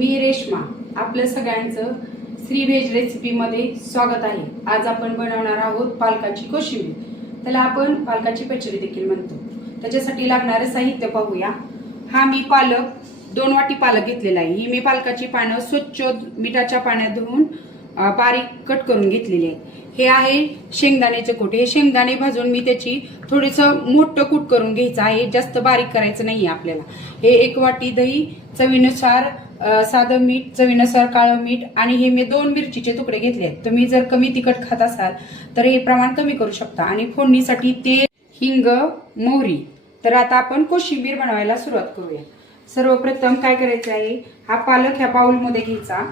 मी रेश्मा, आपल्या सगळ्यांचं श्री व्हेज रेसिपीमध्ये स्वागत आहे। आज आपण बनवणार आहोत पालकाची कोशिंबीर। त्याला आपण पालकाची पचडी देखील म्हणतो। त्याच्यासाठी लागणारे साहित्य पाहूया। हा मी पालक 2 वाटी पालक घेतलेला आहे। ही मी पालकाची पानं स्वच्छ मिठाच्या पाण्यात धुवून बारीक कट करून घेतलेली आहे। हे आहे शेंगदाण्याचे कूट। हे शेंगदाणे भाजून मी त्याची थोडंसं मोठं कूट करून घ्यायचं आहे, जास्त बारीक करायचं नाही आपल्याला। हे 1 वाटी दही, चवीनुसार साधं मीठ, चवीनुसार काळं मीठ आणि हे मी 2 मिरचीचे तुकडे घेतले आहेत। तुम्ही जर कमी तिखट खात असाल तर हे प्रमाण कमी करू शकता। आणि फोडणीसाठी तेल, हिंग, मोहरी। तर आता आपण कोशिंबीर बनवायला सुरुवात करूया। सर्वप्रथम काय करायचं आहे, हा पालक ह्या बाउल मध्ये घ्यायचा।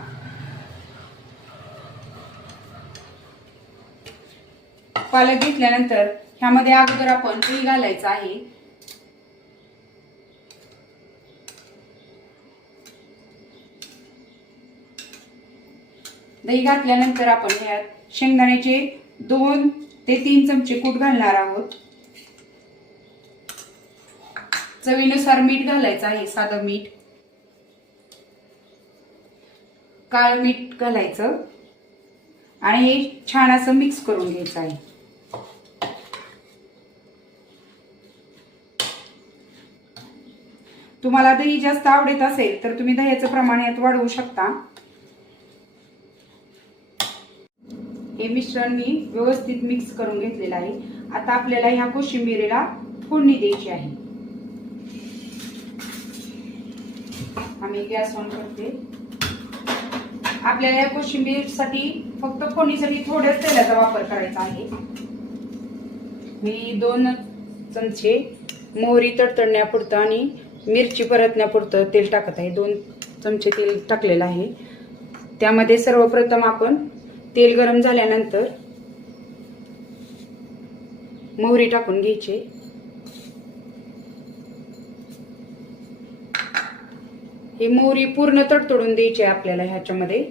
पालक घेतल्यानंतर ह्यामध्ये अगोदर आपण दही घालायचं आहे। दही घातल्यानंतर आपण ह्यात शेंगदाण्याचे 2 ते 3 चमचे कूट घालणार आहोत। चवीनुसार मीठ घालायचं आहे, साधं मीठ, काळं मीठ घालायचं आणि हे छान असं मिक्स करून घ्यायचं आहे। तुम्हाला दही जास्त आवडत असेल तर तुम्ही दह्याचं प्रमाण यात वाढवू शकता। हे मिश्रण मी व्यवस्थित मिक्स करून घेतलेलं आहे। आता आपल्याला ह्या कोशिंबीरीला फोडणी द्यायची आहे। आम्ही गॅस ऑन करते। आपल्याला या कोशिंबीरसाठी फक्त फोडणीसाठी थोड्याच तेलाचा वापर करायचा आहे। मी 2 चमचे मोहरी तडतडण्यापुरतं आणि मिरची परतण्यापुरतं तेल टाकत आहे। 2 चमचे तेल टाकलेलं आहे। त्यामध्ये सर्वप्रथम आपण तेल गरम झाल्यानंतर मोहरी टाकून घ्यायची। ही मोहरी पूर्ण तडतडून द्यायची आपल्याला ह्याच्यामध्ये।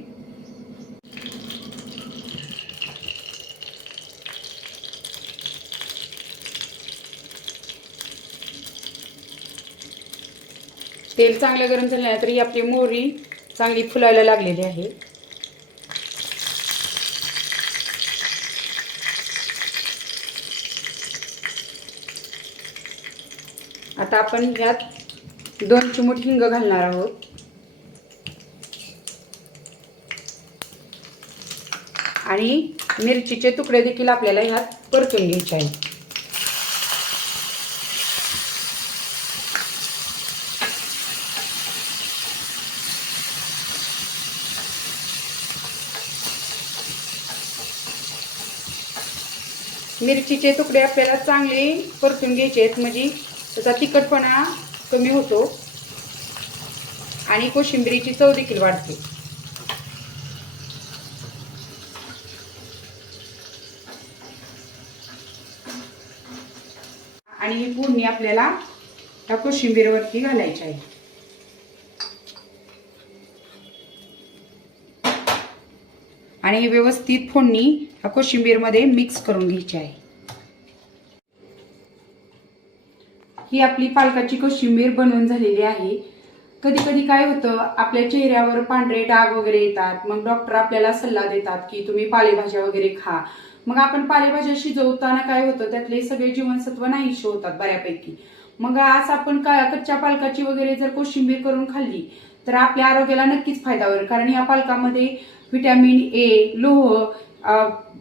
तेल चांगलं गरम झाल्यानंतर ही आपली मोहरी चांगली फुलायला लागलेली आहे। आता आपण ह्यात 2 चिमूट हिंग घालणार आहोत आणि मिरचीचे तुकडे देखील आपल्याला ह्यात परतून घ्यायचे आहेत। मिरचीचे तुकडे आपल्याला चांगले परतून घ्यायचे आहेत, म्हणजे त्याचा तिखटपणा कमी होतो आणि कोशिंबीरीची चव देखील वाढते। आणि ही फोडणी आपल्याला त्या कोशिंबीरवरती घालायची आहे। आणि ही व्यवस्थित फोडणी या कोशिंबीरमध्ये मिक्स करून घ्यायची आहे। ही आपली पालकाची कोशिंबीर बनवून झालेली आहे। कधी कधी काय होतं, आपल्या चेहऱ्यावर पांढरे डाग वगैरे येतात। मग डॉक्टर आपल्याला सल्ला देतात की तुम्ही पालेभाज्या वगैरे खा। मग आपण पालेभाज्या शिजवताना काय होतं, त्यातले सगळे जीवनसत्व नाहीसे होतात बऱ्यापैकी। मग आज आपण कच्च्या पालकाची वगैरे जर कोशिंबीर करून खाल्ली तर आपल्या आरोग्याला नक्कीच फायदा होईल। कारण या पालकामध्ये व्हिटॅमिन ए, लोह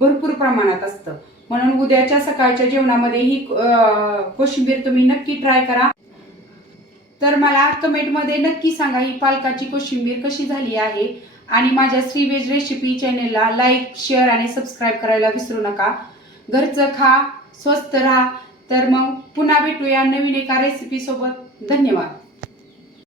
भरपूर प्रमाणात असतं। म्हणून उद्याच्या सकाळच्या जेवणामध्ये ही कोशिंबीर तुम्ही नक्की ट्राय करा। तर मला कमेंटमध्ये नक्की सांगा ही पालकाची कोशिंबीर कशी झाली आहे। आणि माझ्या श्री व्हेज रेसिपी चॅनेलला लाईक, शेअर आणि सबस्क्राईब करायला विसरू नका। घरचं खा, स्वस्त राहा। तर मग पुन्हा भेटूया नवीन एका रेसिपी सोबत। धन्यवाद।